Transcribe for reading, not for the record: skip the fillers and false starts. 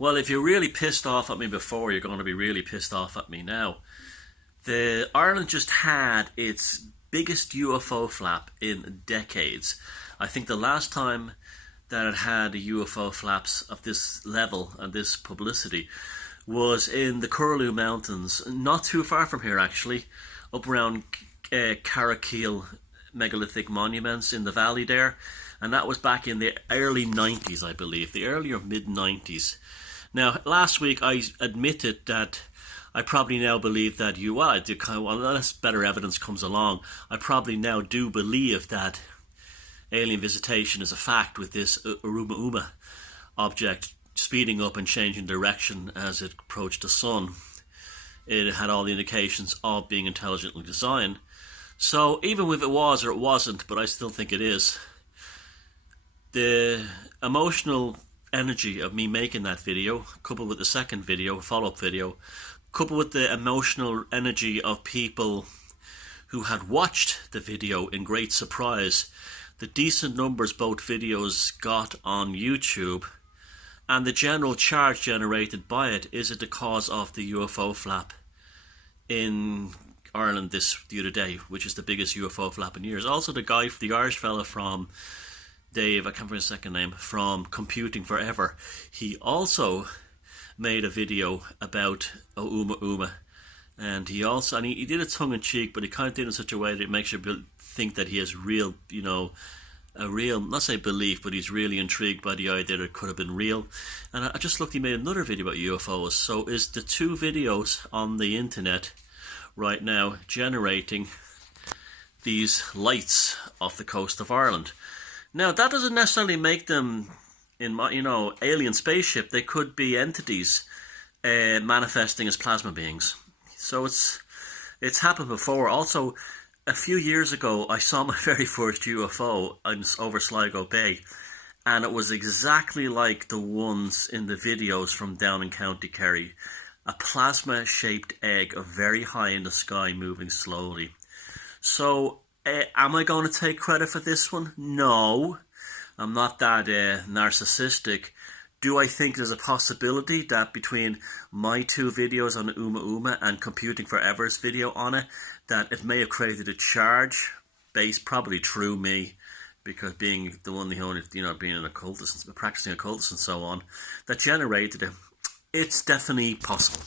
Well, if you're really pissed off at me before, you're going to be really pissed off at me now. The Ireland just had its biggest UFO flap in decades. I think the last time that it had a UFO flaps of this level and this publicity was in the Curlew Mountains, not too far from here actually, up around Carrickeel megalithic monuments in the valley there, and that was back in the early 90s, I believe, the early or mid 90s. Now, last week I admitted that I probably now believe that unless better evidence comes along, I probably now do believe that alien visitation is a fact with this Uruma object speeding up and changing direction as it approached the sun. It had all the indications of being intelligently designed. So even if it was or it wasn't, but I still think it is, the emotional energy of me making that video, coupled with the second video, follow-up video, coupled with the emotional energy of people who had watched the video in great surprise, the decent numbers both videos got on YouTube, and the general charge generated by it, is it the cause of the UFO flap in Ireland the other day, which is the biggest UFO flap in years. Also the Irish fella from Dave, I can't remember his second name, from Computing Forever, he also made a video about Uma, and he did it tongue-in-cheek, but he kind of did it in such a way that it makes you think that he has real, a real, not say belief, but he's really intrigued by the idea that it could have been real. And I just looked, he made another video about UFOs. So is the two videos on the internet right now generating these lights off the coast of Ireland? Now, that doesn't necessarily make them, alien spaceship. They could be entities manifesting as plasma beings. So it's happened before. Also, a few years ago, I saw my very first UFO over Sligo Bay, and it was exactly like the ones in the videos from down in County Kerry. A plasma-shaped egg, very high in the sky, moving slowly. So, am I going to take credit for this one? No, I'm not that narcissistic. Do I think there's a possibility that between my two videos on Uma and Computing Forever's video on it, that it may have created a charge based probably through me, because being the one, being an occultist, practicing occultist and so on, that generated it? It's definitely possible.